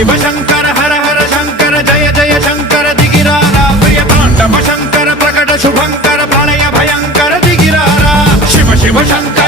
शिव शंकर हर हर शंकर जय जय शंकर दिगिरारा प्रिय तांडव शंकर प्रकट शुभंकर प्रलय भयंकर दिगिरारा शिव शिव शंकर